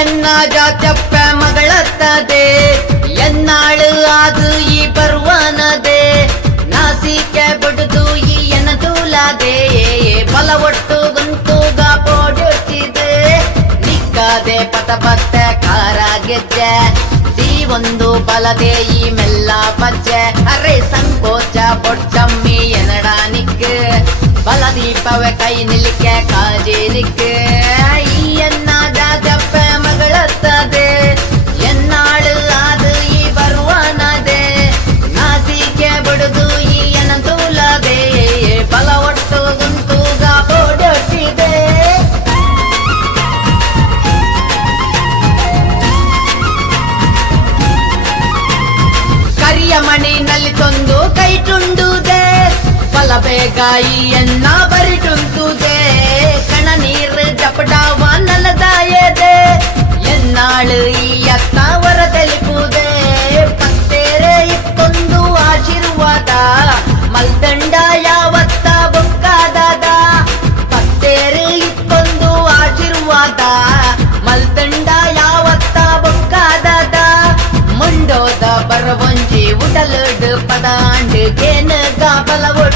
ಎನ್ನ ಜಾ ಮಗಳತ್ತದೆ ಎನ್ನಾಳು ಅದು ಈ ಬರುವ ನಾಸಿಕೆ ನಾಸೀಕೆ ಈ ಎನ್ನ ತೂಲ ದೇಯೇ ಒಟ್ಟು ಗುಂಕು ಗಾಡುತ್ತಿದೆ ನಿಕ್ಕದೆ ಪತ ಕಾರ ಗೆಜ್ಜೆ ಈ ಒಂದು ಬಲದೆ ಈ ಮೆಲ್ಲ ಪಜ್ಜೆ ಅರೆ ಸಂಕೋಚ ಪೊಚ್ಚಿ ಎನಡಾನಿಕ್ ನಿಕ್ ಬಲ ಕೈ ನಿಲಿಕೆ ಕಾಜೇನಿಕ್ಕೆ ಅಲಬೇಗಾಯಿ ಎನ್ನ ಬರಿಟುಂತುದೆ ಕಣ ನೀರು ಜಪಡಾವ ನಲದಾಯದೆ ಎನ್ನಾಳು ಈ ಅಕ್ಕ ವರ ತಲುಪುದೆ ಪತ್ತೇರೆ ಇತ್ತೊಂದು ಆಶೀರ್ವಾದ ಮಲ್ದಂಡ ಯಾವತ್ತ ಬೊಕ್ಕಾದಾದ ಪತ್ತೇರೆ ಇತ್ತೊಂದು ಆಶೀರ್ವಾದ ಮಲ್ದಂಡ ಯಾವತ್ತ ಬೊಕ್ಕಾದಾದ ಮುಂಡೋದ ಬರವಂಜಿ ಉಡಲಡು ಪದಾಂಡು ಏನ ಬಲವಡು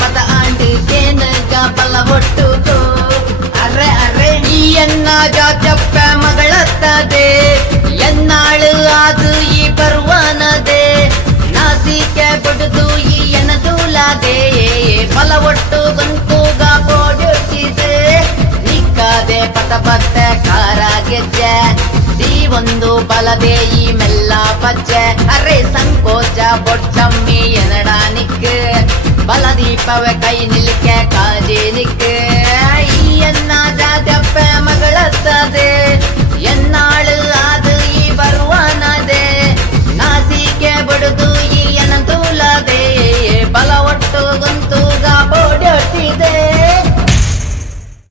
ಪದ ಆಂ ಏನಗಲ ಹೊಟ್ಟು ಅರೆ ಅರೆ ಈ ಎನ್ನ ಗಪ್ಪ ಮಗಳತ್ತದೆ ಎನ್ನಾಳು ಅದು ಈ ಪರ್ವನದೇ ನಾಸಿಕೆ ಕೊಡುದು ಈ ಎನ ತೂಲ ದೇ ಫಲ ಒಟ್ಟು ಗಂಕು ಗೋಡೋದೆ ನಿಖದೆ ಪದ ಕಾರ ಗೆಜ್ಜೆ ಒಂದು ಪಲದೆ ಈ ಮೆಲ್ಲ ಪಜೆ ಅರೆ ಸಂಕೋಚ ಬೊಟ್ ಚಮ್ಮಿ पावे कई निल के काजे निक